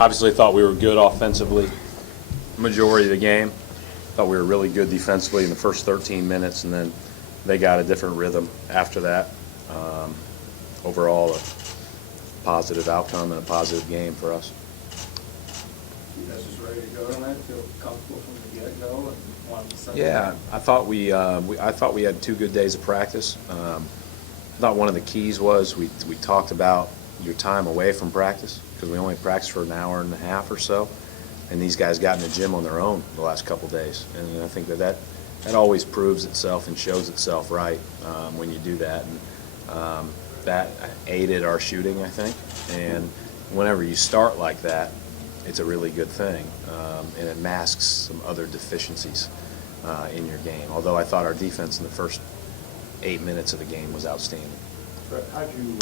Obviously thought we were good offensively majority of the game. Thought we were really good defensively in the first 13 minutes, and then they got a different rhythm after that. Overall, a positive outcome and a positive game for us. You guys just ready to go tonight? Feel comfortable from the get-go and wanted to send Yeah, I thought we had 2 good days of practice. I thought one of the keys was we talked about your time away from practice, because we only practiced for an hour and a half or so, and these guys got in the gym on their own the last couple days, and I think that always proves itself and shows itself right when you do that, and that aided our shooting, I think. And whenever you start like that, it's a really good thing, and it masks some other deficiencies in your game. Although I thought our defense in the first 8 minutes of the game was outstanding. Brett, how'd you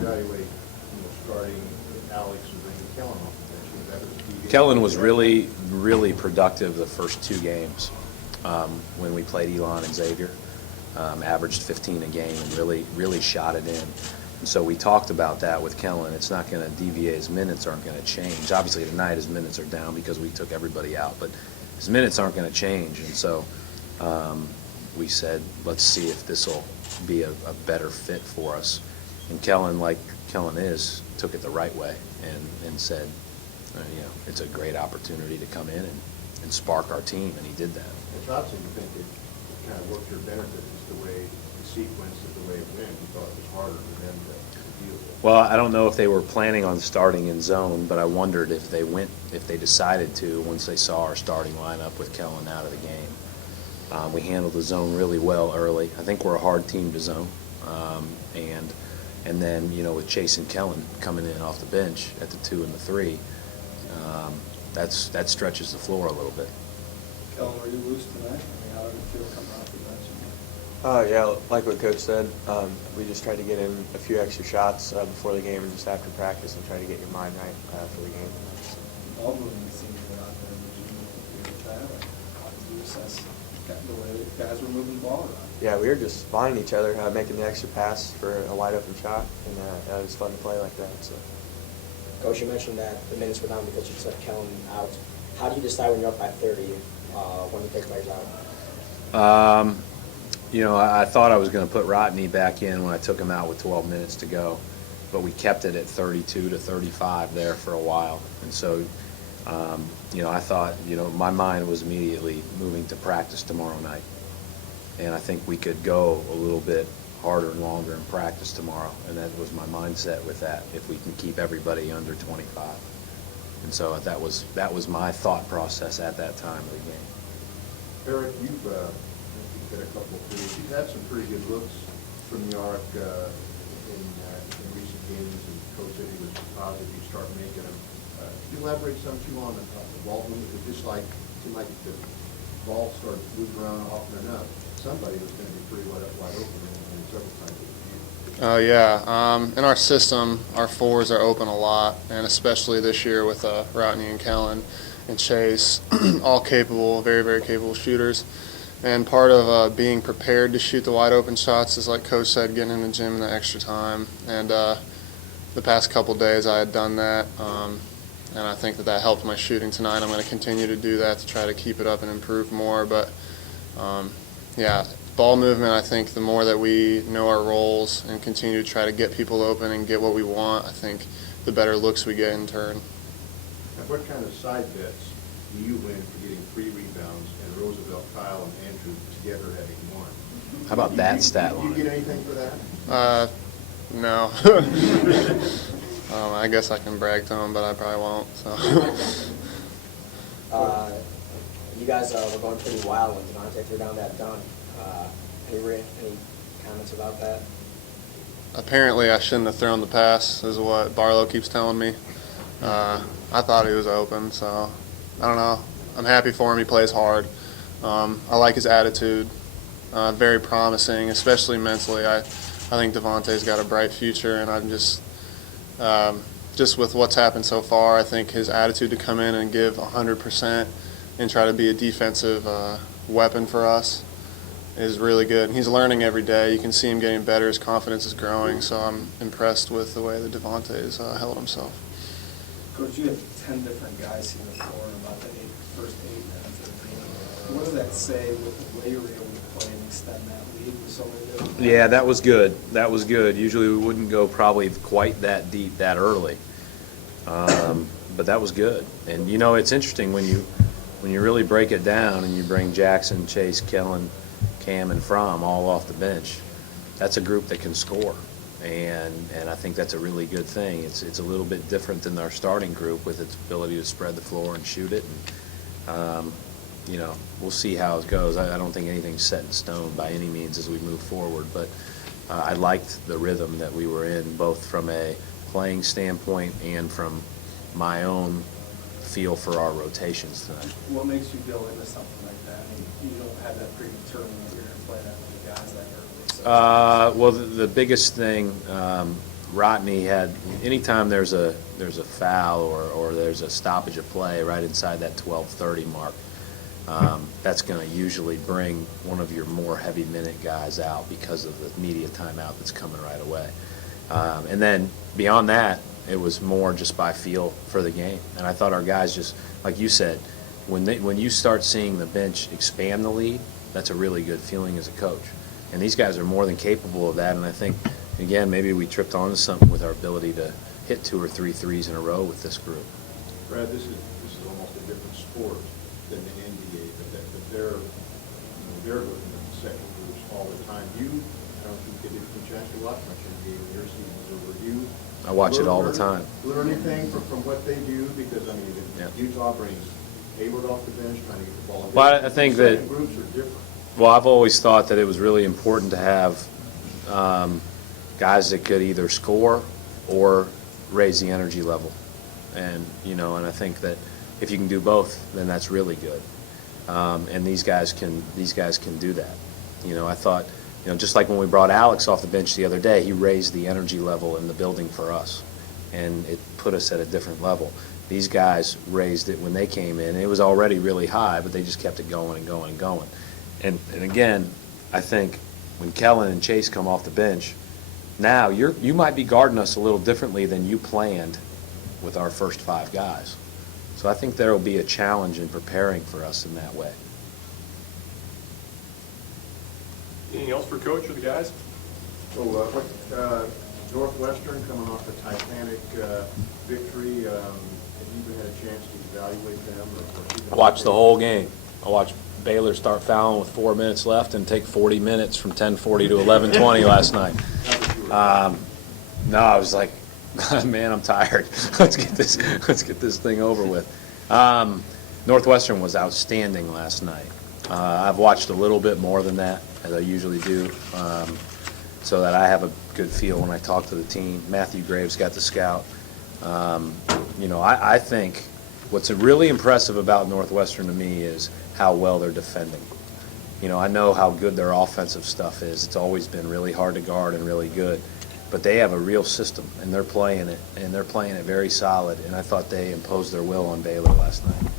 evaluate starting Alex and bringing Kellen off the bench? Kellen was really, really productive the first 2 games when we played Elon and Xavier. Averaged 15 a game and really shot it in. And so we talked about that with Kellen. It's not going to deviate. His minutes aren't going to change. Obviously tonight his minutes are down because we took everybody out, but his minutes aren't going to change. And so we said, let's see if this will be a better fit for us. And Kellen, like Kellen is, took it the right way and said, it's a great opportunity to come in and spark our team, and he did that. It's obviously you think it kind of worked your benefit is the way the sequence of the way it went. You thought it was harder for them to deal with. Well, I don't know if they were planning on starting in zone, but I wondered if they decided to once they saw our starting lineup with Kellen out of the game. We handled the zone really well early. I think we're a hard team to zone, and then with Chase and Kellen coming in off the bench at the 2 and the 3, that stretches the floor a little bit. Kellen, were you loose tonight? I mean, how did it feel coming off the bench? Yeah, like what Coach said, we just tried to get in a few extra shots before the game and just after practice and try to get your mind right for the game. Ball movement seemed to go out there in the gym with that. How did you assess the way the guys were moving the ball around? Yeah, we were just finding each other, making the extra pass for a wide open shot, and it was fun to play like that. So. Coach, you mentioned that the minutes were down because you took Kellen out. How do you decide when you're up by 30 when you take players out? I thought I was going to put Rodney back in when I took him out with 12 minutes to go, but we kept it at 32 to 35 there for a while. And so, I thought, my mind was immediately moving to practice tomorrow night. And I think we could go a little bit harder and longer in practice tomorrow. And that was my mindset with that, if we can keep everybody under 25. And so that was my thought process at that time of the game. Erik, you've got a couple of threes. You've had some pretty good looks from the arc in recent games, and Coach said he was positive you start making them. Could you elaborate some too on the ball movement? It just seemed like the ball started moving around often enough. Somebody was going to be pretty wide open in several times. Yeah. In our system, our 4s are open a lot, and especially this year with Rodney and Kellen and Chase, all capable, very, very capable shooters. And part of being prepared to shoot the wide open shots is, like Coach said, getting in the gym in the extra time. And the past couple days I had done that, and I think that helped my shooting tonight. I'm going to continue to do that to try to keep it up and improve more. But, yeah, ball movement, I think the more that we know our roles and continue to try to get people open and get what we want, I think the better looks we get in turn. And what kind of side bets do you win for getting 3 rebounds and Roosevelt, Kyle, and Andrew together having 1? How about that stat line? Do you get anything for that? No. I guess I can brag to them, but I probably won't. So. You guys were going pretty wild when Devontae threw down that dunk. Any comments about that? Apparently, I shouldn't have thrown the pass, is what Barlow keeps telling me. I thought he was open, so I don't know. I'm happy for him. He plays hard. I like his attitude. Very promising, especially mentally. I think Devontae's got a bright future, and I'm just with what's happened so far, I think his attitude to come in and give 100% and try to be a defensive weapon for us is really good. And he's learning every day. You can see him getting better. His confidence is growing, so I'm impressed with the way that Devontae's held himself. Coach, you have 10 different guys seeing the floor in about the first 8 minutes of the game. What does that say with the way you're able to play and extend that lead with so many different guys? Yeah, that was good. That was good. Usually we wouldn't go probably quite that deep that early. But that was good. And, you know, it's interesting when you really break it down and you bring Jackson, Chase, Kellen, Cam, and Fromm all off the bench, that's a group that can score. And I think that's a really good thing. It's a little bit different than our starting group with its ability to spread the floor and shoot it. And, you know, we'll see how it goes. I don't think anything's set in stone by any means as we move forward, but I liked the rhythm that we were in, both from a playing standpoint and from my own feel for our rotations tonight. What makes you go into something like that? I mean, you don't have that predetermined that you're going to play that many guys that early. So Well, the biggest thing, Rodney had, anytime there's a foul or there's a stoppage of play right inside that 12:30 mark, that's going to usually bring one of your more heavy minute guys out because of the media timeout that's coming right away. And then beyond that, it was more just by feel for the game. And I thought our guys just, like you said, when you start seeing the bench expand the lead, that's a really good feeling as a coach. And these guys are more than capable of that. And I think, again, maybe we tripped onto something with our ability to hit 2 or 3 threes in a row with this group. Brad, this is almost a different sport than the NBA, but they're looking at the second groups all the time. I don't think you get a chance to watch much NBA when your season's over. I watch it all the time. Learn anything from what they do? Because, I mean, Yeah. Utah brings Hayward off the bench, trying to get the ball. Well, I think The that- second groups are different. Well, I've always thought that it was really important to have guys that could either score or raise the energy level. And, you know, and I think that if you can do both, then that's really good. And these guys can do that. You know, I thought, you know, just like when we brought Alex off the bench the other day, he raised the energy level in the building for us, and it put us at a different level. These guys raised it when they came in. It was already really high, but they just kept it going and going and going. And again, I think when Kellen and Chase come off the bench, now you might be guarding us a little differently than you planned with our first 5 guys. So I think there will be a challenge in preparing for us in that way. Anything else for Coach or the guys? Northwestern coming off the Titanic victory, have you even had a chance to evaluate them? I watched the whole game. I watched Baylor start fouling with 4 minutes left and take 40 minutes from 10:40 to 11:20 last night. No, I was like, man, I'm tired. Let's get this thing over with. Northwestern was outstanding last night. I've watched a little bit more than that, as I usually do, so that I have a good feel when I talk to the team. Matthew Graves got the scout. You know, I think what's really impressive about Northwestern to me is how well they're defending. You know, I know how good their offensive stuff is. It's always been really hard to guard and really good. But they have a real system, and they're playing it very solid, and I thought they imposed their will on Baylor last night.